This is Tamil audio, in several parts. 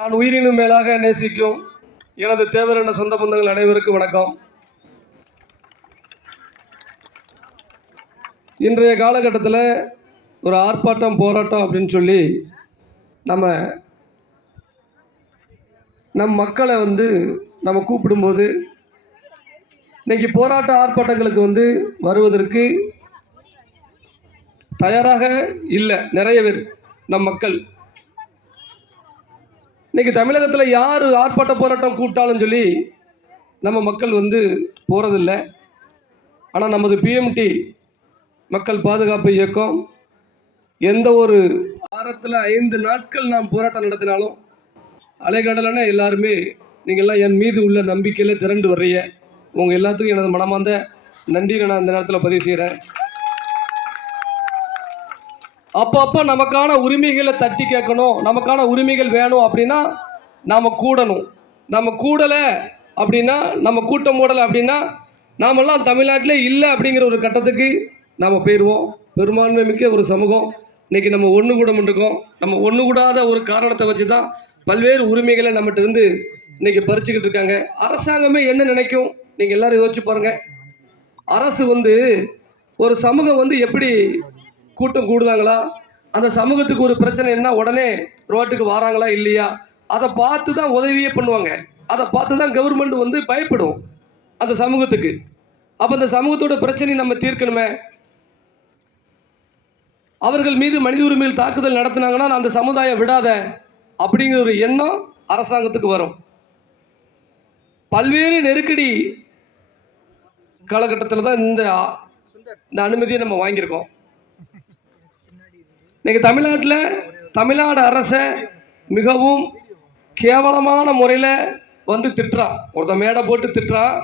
நான் உயிரினும் மேலாக நேசிக்கும் எனது தேவர் என்ற சொந்த பந்தங்கள் அனைவருக்கும் வணக்கம். இன்றைய காலகட்டத்தில் ஒரு ஆர்ப்பாட்டம் போராட்டம் அப்படின்னு சொல்லி நம் மக்களை நம்ம கூப்பிடும்போது இன்னைக்கு போராட்ட ஆர்ப்பாட்டங்களுக்கு வருவதற்கு தயாராக இல்லை நிறைய பேர் நம் மக்கள். இன்னைக்கு தமிழகத்தில் யார் ஆர்ப்பாட்ட போராட்டம் கூப்பிட்டாலும் சொல்லி நம்ம மக்கள் போகிறதில்லை. ஆனால் நமது பிஎம்டி மக்கள் பாதுகாப்பு இயக்கம் எந்த ஒரு வாரத்தில் 5 நாட்கள் நாம் போராட்டம் நடத்தினாலும் அலைக்கடலான எல்லாருமே நீங்கள்லாம் என் மீது உள்ள நம்பிக்கையில் திரண்டு வர்றீங்க. உங்கள் எல்லாத்துக்கும் எனது மனமார்ந்த நன்றியை நான் இந்த நேரத்தில் பதிவு செய்கிறேன். அப்பப்போ நமக்கான உரிமைகளை தட்டி கேட்கணும், நமக்கான உரிமைகள் வேணும் அப்படின்னா நாம் கூடணும். நம்ம கூடலை அப்படின்னா, நம்ம கூட்டம் போடலை அப்படின்னா நாமெல்லாம் தமிழ்நாட்டிலே இல்லை அப்படிங்கிற ஒரு கட்டத்துக்கு நாம் போயிடுவோம். பெரும்பான்மை மிக்க ஒரு சமூகம் இன்றைக்கி நம்ம ஒன்று கூட இருக்கோம். நம்ம ஒன்று கூடாத ஒரு காரணத்தை வச்சு தான் பல்வேறு உரிமைகளை நம்மகிட்ட இன்றைக்கி பறிச்சுக்கிட்டு இருக்காங்க. அரசாங்கமே என்ன நினைக்கும் நீங்கள் எல்லோரும் யோசிச்சு பாருங்கள். அரசு ஒரு சமூகம் எப்படி கூட்டம் கூடுதாங்களா, அந்த சமூகத்துக்கு ஒரு பிரச்சனை என்ன உடனே ரோட்டுக்கு வராங்களா இல்லையா, அதை பார்த்து தான் உதவியே பண்ணுவாங்க. அதை பார்த்து தான் கவர்மெண்ட் பயப்படும் அந்த சமூகத்துக்கு. அப்போ அந்த சமூகத்தோட பிரச்சனை நம்ம தீர்க்கணுமே. அவர்கள் மீது மனித உரிமைகள் தாக்குதல் நடத்தினாங்கன்னா அந்த சமுதாயம் விடாத அப்படிங்கிற ஒரு எண்ணம் அரசாங்கத்துக்கு வரும். பல்வேறு நெருக்கடி காலகட்டத்தில் தான் இந்த அனுமதியை நம்ம வாங்கியிருக்கோம். இன்னைக்கு தமிழ்நாடு அரசை மிகவும் கேவலமான முறையில் திட்டுறான். ஒருத்தன் மேடை போட்டு திட்டுறான்,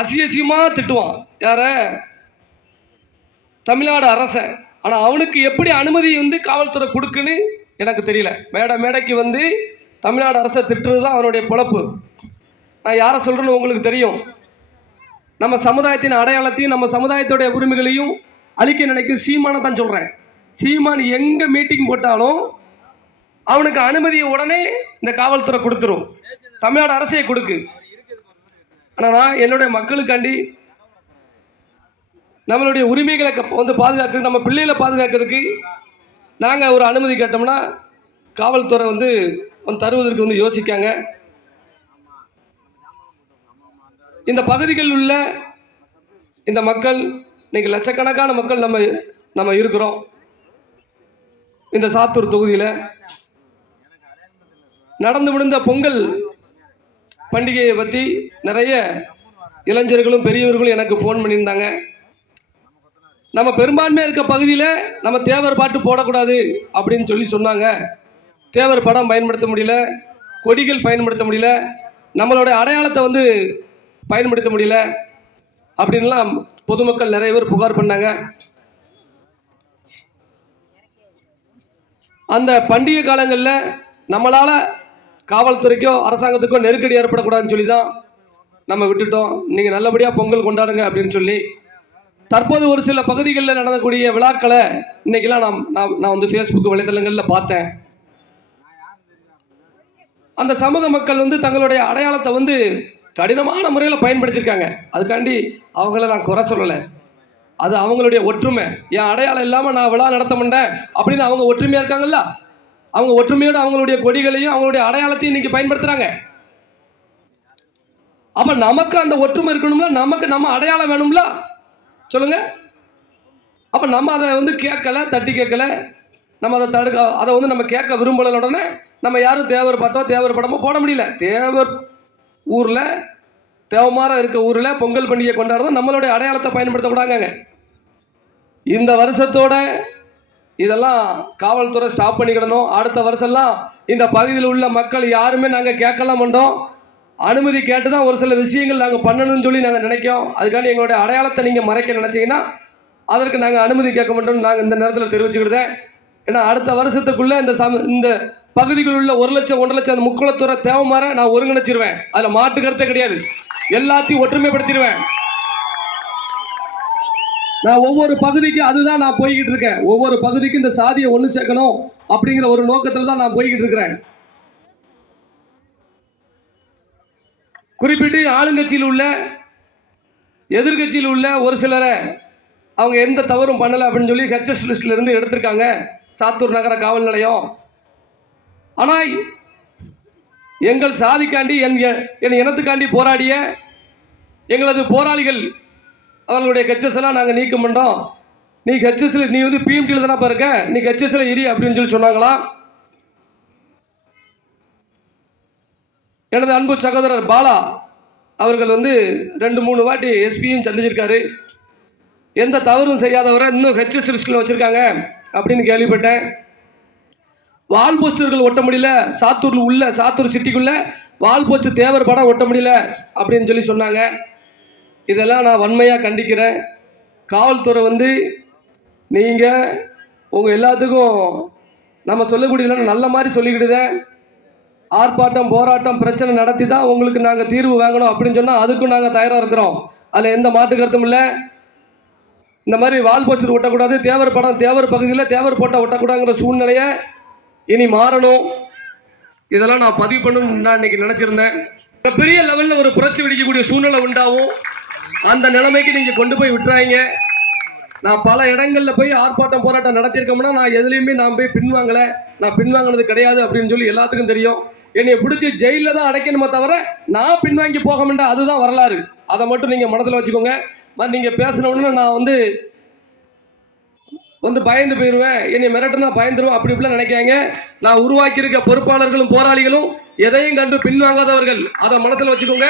அசியசியமாக திட்டுவான். யார? தமிழ்நாடு அரசை. ஆனால் அவனுக்கு எப்படி அனுமதி காவல்துறை கொடுக்குன்னு எனக்கு தெரியல. மேடைக்கு தமிழ்நாடு அரசை திட்டுறது தான் அவனுடைய பொழப்பு. நான் யாரை சொல்கிறேன்னு உங்களுக்கு தெரியும். நம்ம சமுதாயத்தின் அடையாளத்தையும் நம்ம சமுதாயத்துடைய உரிமைகளையும் அழிக்க நினைக்கும் சீமானை தான் சொல்கிறேன். சீமான் எங்கே மீட்டிங் போட்டாலும் அவனுக்கு அனுமதியை உடனே இந்த காவல்துறை கொடுத்துரும், தமிழ்நாடு அரசையை கொடுக்கு. ஆனால் நான் என்னுடைய மக்களுக்காண்டி நம்மளுடைய உரிமைகளை பாதுகாக்கிறதுக்கு, நம்ம பிள்ளைகளை பாதுகாக்கிறதுக்கு நாங்கள் ஒரு அனுமதி கேட்டோம்னா காவல்துறை தருவதற்கு யோசிக்காங்க. இந்த பகுதிகளில் உள்ள இந்த மக்கள் இன்னைக்கு லட்சக்கணக்கான மக்கள் நம்ம இருக்கிறோம். இந்த சாத்தூர் தொகுதியில் நடந்து முடிந்த பொங்கல் பண்டிகையை பற்றி நிறைய இளைஞர்களும் பெரியவர்களும் எனக்கு ஃபோன் பண்ணியிருந்தாங்க. நம்ம பெரும்பான்மையாக இருக்க பகுதியில் நம்ம தேவர் பாட்டு போடக்கூடாது அப்படின்னு சொல்லி சொன்னாங்க. தேவர் படம் பயன்படுத்த முடியல, கொடிகள் பயன்படுத்த முடியல, நம்மளோட அடையாளத்தை பயன்படுத்த முடியல அப்படின்லாம் பொதுமக்கள் நிறைய பேர் புகார் பண்ணாங்க. அந்த பண்டிகை காலங்களில் நம்மளால் காவல்துறைக்கோ அரசாங்கத்துக்கோ நெருக்கடி ஏற்படக்கூடாதுன்னு சொல்லி தான் நம்ம விட்டுட்டோம். நீங்கள் நல்லபடியாக பொங்கல் கொண்டாடுங்க அப்படின்னு சொல்லி. தற்போது ஒரு சில பகுதிகளில் நடக்கக்கூடிய விழாக்களை இன்றைக்கெல்லாம் நான் ஃபேஸ்புக் வலைத்தளங்களில் பார்த்தேன். அந்த சமூக மக்கள் தங்களுடைய அடையாளத்தை கடினமான முறையில் பயன்படுத்தியிருக்காங்க. அதுக்காண்டி அவங்கள நான் குறை சொல்லலை. அது அவங்களுடைய ஒற்றுமை. என் அடையாளம் இல்லாமல் நான் விழா நடத்த மாட்டேன் அப்படின்னு அவங்க ஒற்றுமையாக இருக்காங்கல்ல. அவங்க ஒற்றுமையோடு அவங்களுடைய கொடிகளையும் அவங்களுடைய அடையாளத்தையும் இன்னைக்கு பயன்படுத்துகிறாங்க. அப்போ நமக்கு அந்த ஒற்றுமை இருக்கணும்ல, நமக்கு நம்ம அடையாளம் வேணும்ல, சொல்லுங்க. அப்போ நம்ம அதை கேட்கல, தட்டி கேட்கல, நம்ம அதை தடுக்க, அதை நம்ம கேட்க விரும்பல. உடனே நம்ம யாரும் தேவர் பாட்டோ தேவர் படமோ போட முடியல. தேவர் ஊரில் தேவமார இருக்க ஊரில் பொங்கல் பண்டிகை கொண்டாடுறதும் நம்மளுடைய அடையாளத்தை பயன்படுத்தக்கூடாங்க. இந்த வருஷத்தோட இதெல்லாம் காவல்துறை ஸ்டாப் பண்ணிக்கிடணும். அடுத்த வருஷம்லாம் இந்த பகுதியில் உள்ள மக்கள் யாருமே நாங்கள் கேட்கலாம் மாட்டோம். அனுமதி கேட்டு தான் ஒரு சில விஷயங்கள் நாங்கள் பண்ணணும்னு சொல்லி நாங்கள் நினைக்கோம். அதுக்காண்டி எங்களுடைய அடையாளத்தை நீங்கள் மறைக்க நினச்சிங்கன்னா அதற்கு நாங்கள் அனுமதி கேட்க மாட்டோம்னு நாங்கள் இந்த நேரத்தில் தெரிவிச்சுக்கிட்டேன். ஏன்னா அடுத்த வருஷத்துக்குள்ளே இந்த பகுதிகளில் உள்ள 1 லட்சம் 1.5 லட்சம் அந்த முக்குளத்துறை தேவமாற நான் ஒருங்கிணைச்சிருவேன். அதில் மாட்டு கருத்தே கிடையாது. எல்லாத்தையும் ஒற்றுமைப்படுத்திடுவேன். நான் ஒவ்வொரு பகுதிக்கு அதுதான் நான் போய்கிட்டு இருக்கேன். ஒவ்வொரு பகுதிக்கும் இந்த சாதியை ஒன்று சேர்க்கணும் அப்படிங்கிற ஒரு நோக்கத்தில் தான் நான் போய்கிட்டு இருக்கிறேன். குறிப்பிட்டு ஆளுங்கட்சியில் உள்ள எதிர்கட்சியில் உள்ள ஒரு சிலரை அவங்க எந்த தவறும் பண்ணலை அப்படின்னு சொல்லி ஹெச்எஸ் லிஸ்ட்ல இருந்து எடுத்திருக்காங்க சாத்தூர் நகர காவல் நிலையம். ஆனால் எங்கள் சாதிக்காண்டி என் இனத்துக்காண்டி போராடிய எங்களது போராளிகள் அவர்களுடைய ஹெச்எஸ் எல்லாம் நாங்கள் நீக்கம் பண்ணுறோம். நீ ஹெச்எஸ்ல நீ வந்து பிஎம்டியில் தானே பாருக்க, நீ ஹெச்எஸ்ல இரி அப்படின்னு சொல்லி சொன்னாங்களாம். எனது அன்பு சகோதரர் பாலா அவர்கள் வந்து 2-3 வாட்டி எஸ்பியும் சந்திச்சிருக்காரு. எந்த தவறும் செய்யாதவரை இன்னும் ஹெச்எஸ் லிஸ்டில் வச்சுருக்காங்க அப்படின்னு கேள்விப்பட்டேன். வால் போஸ்டர்கள் ஒட்ட முடியல, சாத்தூர் சிட்டிக்குள்ள வால் போஸ்டர் தேவர் படம் ஒட்ட முடியல அப்படின்னு சொல்லி சொன்னாங்க. இதெல்லாம் நான் வன்மையாக கண்டிக்கிறேன். காவல்துறை வந்து நீங்கள் உங்கள் எல்லாத்துக்கும் நம்ம சொல்லக்கூடியதெல்லாம் நல்ல மாதிரி சொல்லிக்கிட்டுதேன். ஆர்ப்பாட்டம் போராட்டம் பிரச்சனை நடத்தி தான் உங்களுக்கு நாங்கள் தீர்வு வாங்கணும் அப்படின்னு சொன்னால் அதுக்கும் நாங்கள் தயாராக இருக்கிறோம். அதில் எந்த மாற்று கருத்தும் இல்லை. இந்த மாதிரி வால் போஸ்டர் ஒட்டக்கூடாது, தேவர் படம் தேவர் பகுதியில் தேவர் போட்டால் ஒட்டக்கூடாதுங்கிற சூழ்நிலையை இனி மாறணும். இதெல்லாம் நான் பதிவு பண்ணணும்னு நான் இன்னைக்கு நினச்சிருந்தேன். பெரிய லெவலில் ஒரு புரட்சி வெடிக்கக்கூடிய சூழ்நிலை உண்டாகும். அந்த நிலைமைக்கு நீங்கள் கொண்டு போய் விட்டுறாங்க. நான் பல இடங்களில் போய் ஆர்ப்பாட்டம் போராட்டம் நடத்தியிருக்கோம்னா நான் எதுலேயுமே நான் போய் பின்வாங்கலை, நான் பின்வாங்கினது கிடையாது அப்படின்னு சொல்லி எல்லாத்துக்கும் தெரியும். என்னை பிடிச்சி ஜெயிலில் தான் அடைக்கணுமே தவிர நான் பின்வாங்கி போக மாட்டேன். அதுதான் வரலாறு. அதை மட்டும் நீங்கள் மனசில் வச்சுக்கோங்க. நீங்கள் பேசினோன்னு நான் வந்து பயந்து போயிடுவேன், என்னை மிரட்டுனா பயந்துருவேன் அப்படி இப்படிலாம் நினைக்காங்க. நான் உருவாக்கியிருக்க பொறுப்பாளர்களும் போராளிகளும் எதையும் கண்டு பின்வாங்காதவர்கள். அதை மனசில் வச்சுக்கோங்க.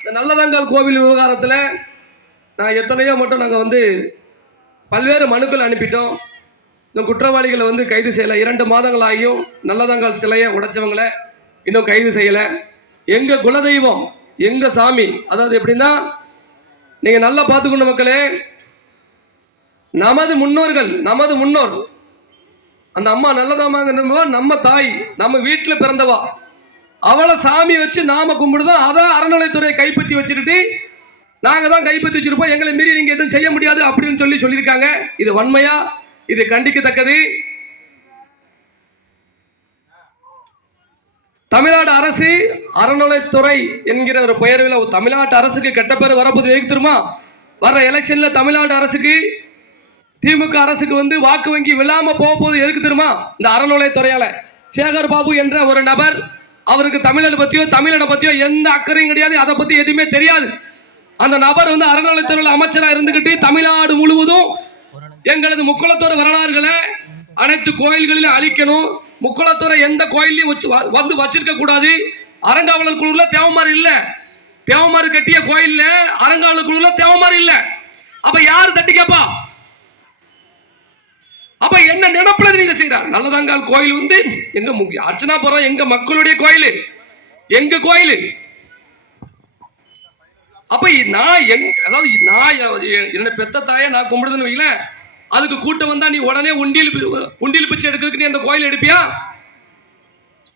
இந்த நல்லதங்கால் கோவில் விவகாரத்தில் நான் எத்தனையோ மட்டும் நாங்கள் வந்து பல்வேறு மனுக்கள் அனுப்பிட்டோம். இந்த குற்றவாளிகளை வந்து கைது செய்யலை. 2 மாதங்கள் ஆகியும் நல்லதங்கால் சிலையை உடைச்சவங்களை இன்னும் கைது செய்யலை. எங்கள் குலதெய்வம் எங்கள் சாமி, அதாவது எப்படின்னா நீங்கள் நல்லா பார்த்துக்கணும் மக்களே, நமது முன்னோர் அந்த அம்மா நல்லதாமாங்க நம்ம தாய், நம்ம வீட்டில் பிறந்தவா, அவளை சாமி வச்சு நாம கும்பிடுதோம். அதான் அறநிலைத்துறையை கைப்பற்றி வச்சுக்கிட்டு நாங்கள் தான் கைப்பற்றி வச்சிருப்போம், எங்களை மீறி நீங்கள் எதுவும் செய்ய முடியாது அப்படின்னு சொல்லியிருக்காங்க. இது வன்மையா, இது கண்டிக்கத்தக்கது. தமிழ்நாடு அரசு அறநிலைத்துறை என்கிற ஒரு பெயரில் தமிழ்நாட்டு அரசுக்கு கெட்ட பேர் வரப்போது எதுக்கு தெரியுமா? வர்ற எலெக்ஷன்ல தமிழ்நாடு அரசுக்கு திமுக அரசுக்கு வந்து வாக்கு வங்கி விழாம போக போது எதுக்கு தெரியுமா? இந்த அறநிலைத்துறையால. சேகர் பாபு என்ற ஒரு நபர், அவருக்கு தமிழனை பத்தியோ எந்த அக்கறையும் கிடையாது, அதை பத்தி எதுவுமே தெரியாது. அந்த நபர் வந்து அறநிலைத்துறை அமைச்சராக இருந்துகிட்டு தமிழ்நாடு முழுவதும் எங்களது முக்குளத்தோர் வரலாறுகளை அனைத்து கோயில்களிலும் அழிக்கணும், முக்குளத்தோரை எந்த கோயிலையும் வந்து வச்சிருக்க கூடாது, அறங்காவலர் குழுல தேவமாறு இல்ல, தேவமாறு கட்டிய கோயில்ல அறங்காவலர் குழுல தேவமாறு இல்ல. அப்ப யாரு தட்டி கேப்பா? அப்ப என்ன நினைப்புல நீங்க செய்யறாங்க? நல்லதங்கால் கோயில் வந்து எங்க அர்ச்சனாபுரம் எங்க மக்களுடைய கோயில், எங்க கோயில். அப்ப நான் என்ன பெத்த தாயை நான் கும்பிடுதுன்னு வைக்கல, அதுக்கு கூட்டம் வந்தா நீ உடனே உண்டியல் பிச்சை எடுக்கிறதுக்கு நீ அந்த கோயில் எடுப்பியா?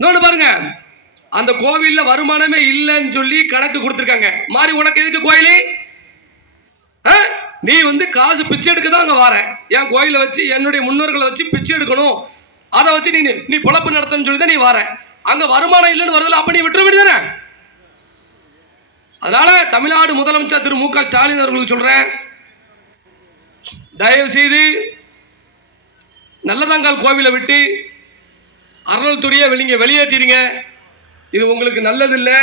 இன்னொன்னு பாருங்க, அந்த கோவில்ல வருமானமே இல்லைன்னு சொல்லி கணக்கு கொடுத்திருக்காங்க. மாறி உனக்கு எதுக்கு கோயில்? நீ வந்து காசு பிச்சை எடுக்க தான் அங்க வர, என் கோயிலை வச்சு என்னுடைய முன்னோர்களை வச்சு பிச்சை எடுக்கணும், அதை வச்சு நீ பொழப்பு நடத்தணும்னு சொல்லி தான் நீ வர. அங்க வருமானம் இல்லைன்னு வருதுல, அப்ப நீ விட்டுற வேண்டியதானே? அதனால தமிழ்நாடு முதலமைச்சர் திரு மு.க. ஸ்டாலின் அவர்களுக்கு சொல்றேன், தயவு செய்து நல்லதங்கால் கோவிலை விட்டு அறநிலைத்துறையை வெளியேற்றிடுங்க. இது உங்களுக்கு நல்லது இல்லை.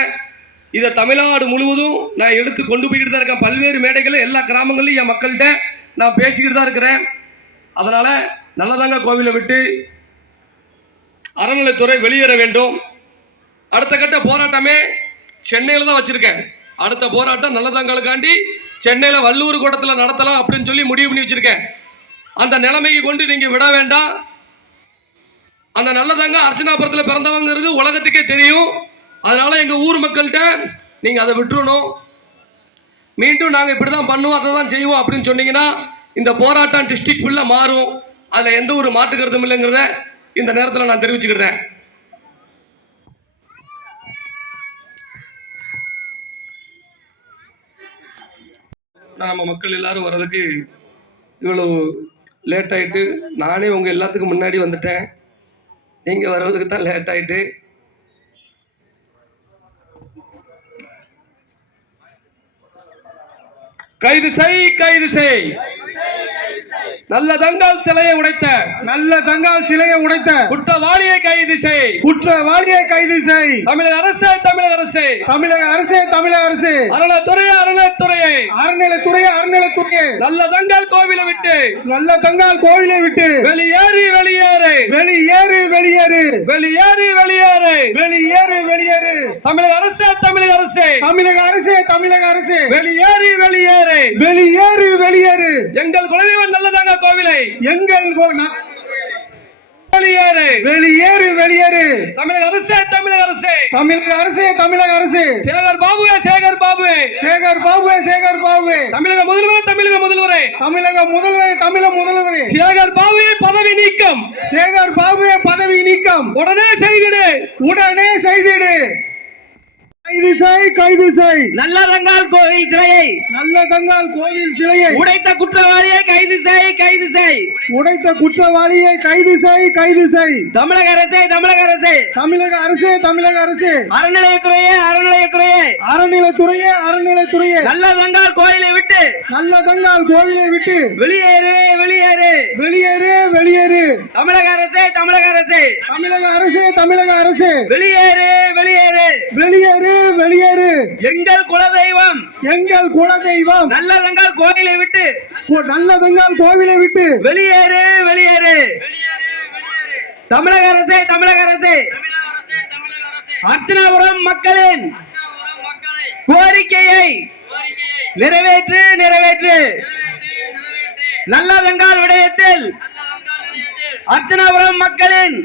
இதை தமிழ்நாடு முழுவதும் நான் எடுத்து கொண்டு போய்கிட்டு தான் இருக்கேன். பல்வேறு மேடைகளில் எல்லா கிராமங்களையும் என் மக்கள்கிட்ட நான் பேசிக்கிட்டு தான் இருக்கிறேன். அதனால நல்லதங்கால் கோவிலை விட்டு அறநிலைத்துறை வெளியேற வேண்டும். அடுத்த கட்ட போராட்டமே சென்னையில் தான் வச்சிருக்கேன். அடுத்த போராட்டம் நல்லதங்காலுக்காண்டி சென்னையில் வள்ளுவர் கூட்டத்தில் நடத்தலாம் அப்படின்னு சொல்லி முடிவு பண்ணி வச்சிருக்கேன். அந்த நிலைமைக்கு கொண்டு நீங்க விட வேண்டாம். அந்த நல்லதங்க அர்ச்சனாபுரத்தில் பிறந்தவங்கிறது உலகத்துக்கே தெரியும். அதனால எங்க ஊர் மக்கள்கிட்ட நீங்க அதை விட்டுறணும். மீண்டும் நாங்கள் இப்படிதான் பண்ணுவோம், அதை தான் செய்வோம் அப்படின்னு சொன்னீங்கன்னா இந்த போராட்டம் டிஸ்ட்ரிக்ட் ஃபுல்லா மாறும். அதுல எந்த ஒரு மாற்று கருத்தும் இல்லைங்கிறத இந்த நேரத்தில் நான் தெரிவிச்சுக்கிறேன். நம்ம மக்கள் எல்லாரும் வர்றதுக்கு இவ்வளவு லேட் ஆயிட்டு, நானே உங்க எல்லாத்துக்கும் முன்னாடி வந்துட்டேன், நீங்க வர்றதுக்கு தான் லேட் ஆயிட்டு. கைது செய், கைது செய். நல்ல தங்கால் சிலையை உடைத்த குற்றவாளியை கைது செய். தமிழக அரசே, தமிழக அரசே, அறநிலைத்துறையை நல்ல தங்கால் கோவிலை விட்டு வெளியேறு, தமிழக அரசே, வெளியேறு. எங்கள் குலதெய்வம் நல்ல தங்கால் கோவிலை வெளியேறு. தமிழக அரசே, சேகர் பாபுவே, தமிழக முதல்வரே, சேகர் பாபுவே பதவி நீக்கம் உடனே செய்திடு. கைது செய். நல்லதங்கால் கோவில் சிலையை உடைத்த குற்றவாளியை கைது செய். தமிழக அரசே, அறநிலையத்துறையே நல்லதங்கால் கோவிலை விட்டு வெளியேறு. தமிழக அரசே, வெளியேறு. எங்கள் குலதெய்வம் நல்லதங்கால் கோவிலை விட்டு வெளியேறு. தமிழக அரசே, அர்ச்சனாபுரம் மக்களின் கோரிக்கையை நிறைவேற்று. நல்லதங்கால் விடயத்தில் அர்ச்சனாபுரம் மக்களின்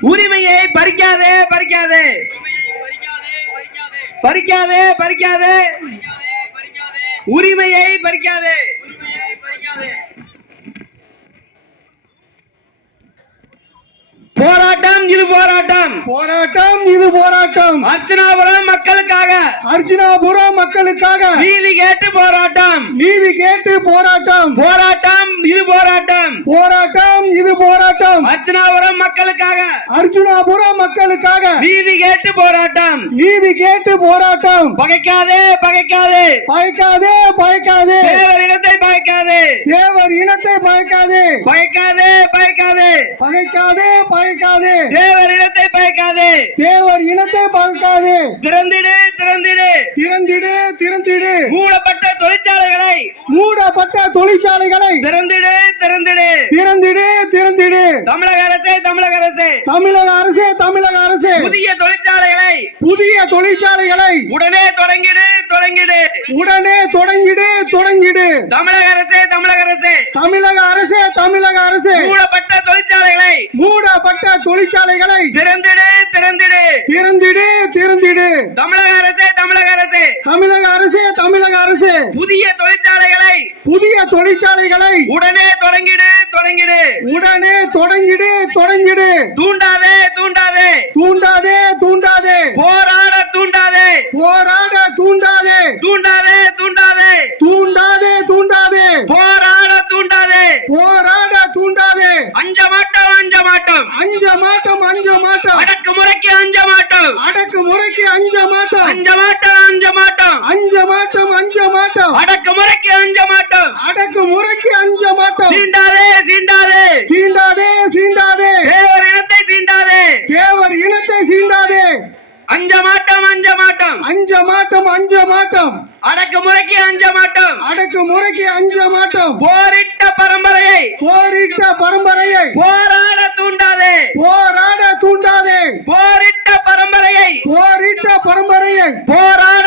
உரிமையை பறிக்காதே. உரிமையை பறிக்காதே. போராட்டம் இது போராட்டம். அர்ச்சனாபுரம் மக்களுக்காக நீதி கேட்டு போராட்டம். இது போராட்டம். அர்ச்சனாபுரம் மக்களுக்காக நீதி கேட்டு போராட்டம். பகைக்காதே. தேவர் இனத்தை பகைக்காதே. தேவர் இனத்தை பகைக்காதே. திறந்திடு. மூடப்பட்ட தொழிற்சாலைகளை திறந்திடு. தமிழக அரசே, புதிய தொழிற்சாலைகளை உடனே தொடங்கிடு. தமிழக அரசே, மூடப்பட்ட தொழிற்சாலைகளை திறந்திடு. தமிழக அரசே, புதிய தொழிற்சாலைகளை உடனே தொடங்கிடு. தூண்டாதே. போராட தூண்டாதே. அஞ்ச மாட்டோம். அடக்குமுறைக்கு அஞ்ச மாட்டோம். அடக்குமுறைக்கு அஞ்ச மாட்டோம். சீண்டாதே. தேவர் இனத்தை சீண்டாதே. அஞ்ச மாட்டோம். அடக்குமுறைக்கு அஞ்ச மாட்டோம். போரிட்ட பரம்பரையை போராட தூண்டாதே. போரிட்ட பரம்பரையை போராட